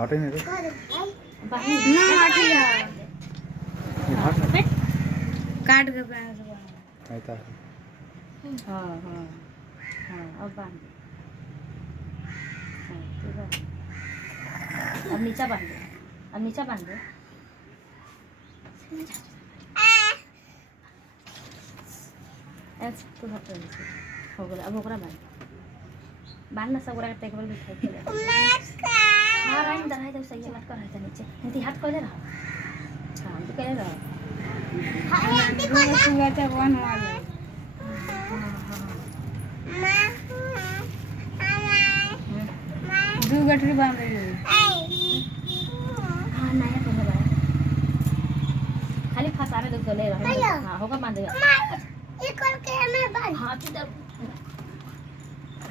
हटे नहीं रे ना हटेगा काट के पैर से ऐसा है हाँ हाँ हाँ अब बांध दे हाँ, ठीक है। अब नीचा बांध दे अब नीचा बांध दे ऐसे तू हाथ रख दे हो गया अब ओकरा बांध ना सब ओकरा के टेबल बिठा के ले हाँ राइन दराई दे सही मत कर है नीचे नहीं हाथ कर ले रहा हाँ तू कर ले रहा हुआ था वन वाले दो गठरी बांध रही हाँ नया तो है खाली फंसाने दो तो ले रहा हाँ होगा बांध देगा ये करके हमें बांध हाँ इधर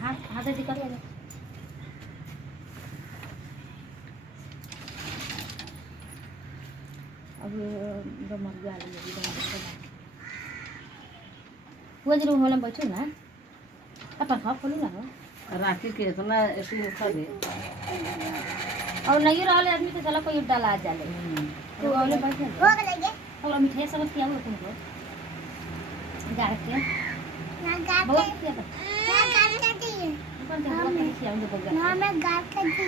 हाँ हाँ दे कर ले अब मर गया वो जरूर होला बैठो ना अपन खाओ खोलू ना राखी के इतना ऐसे करे और नहीं रहले आदमी के चला कोई डाला आ जाले तो वाले बैठे हो गए और मिठाई सब किया हुआ तुमको गाड़ के ना गाड़ बहुत के किया था ना गाड़ के दी कौन से बहुत किया उनको बोल ना मैं गाड़ के दी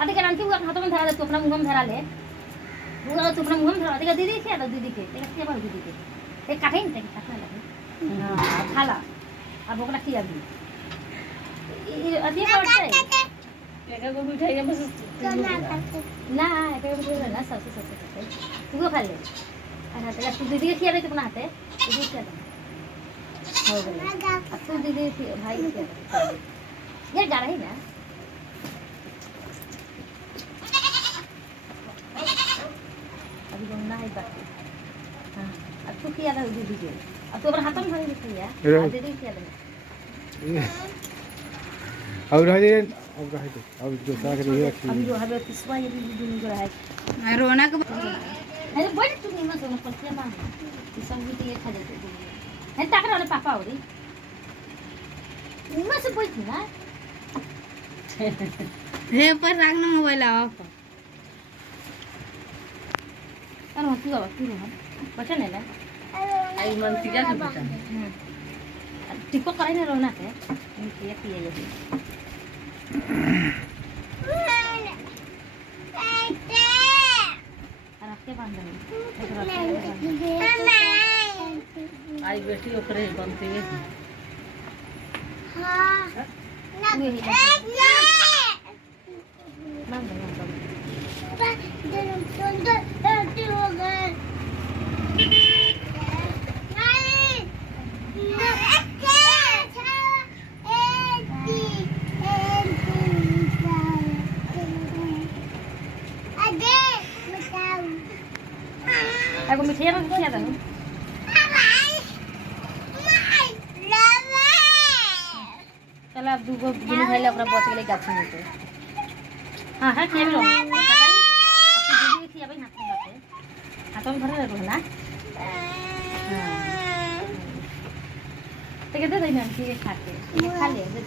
अरे के नाम की हुआ हाथों में धरा ले तू अपना मुंह में धरा ले वो तू अपना मुंह में धरा दे दीदी क्या था दीदी के तेरा क्या बात दीदी के एक काटे नहीं काटना लगे हां खाला अब ओकरा किया भी अभी करते एक को मिठाई में से ना एक बोल ना सबसे सबसे तू खा ले अच्छा तेरा तू दीदी के खिया दे तू अपना हाथे दीदी क्या हो गया अब तू दीदी भाई के ये जा रही ना अभी घूमना है बाकी हाँ अब तू किया था दीदी के अब तू अपना हाथों में धरी दिखिया दीदी किया था अब रह दे अब दूसरा के लिए रखी अभी जो है पिसवा ये भी दोनों जो है रोना के अरे बड़ी तू नहीं मत सोना पड़ती है मां ये सब भी ये खा जाते है ताकरा वाले पापा होरी उनमें से कोई थी ना हे पर रखना मोबाइल आओ अरे मत किया तू ना बचा नहीं ना आई मनतिया के बेटा टिको करे ना रोना है ये किया ये रखे बांध आई बेटी ओकरे बनती है हां ना हो गए अरे मिठाई में क्या था चल अब दूगो बिनु भाई अपना बच गेले गाछ में तो हां हां किया भी अपनी दीदी किया भाई हाथ में धरे रहो ना हां तो कहते थे ना कि खा ले दे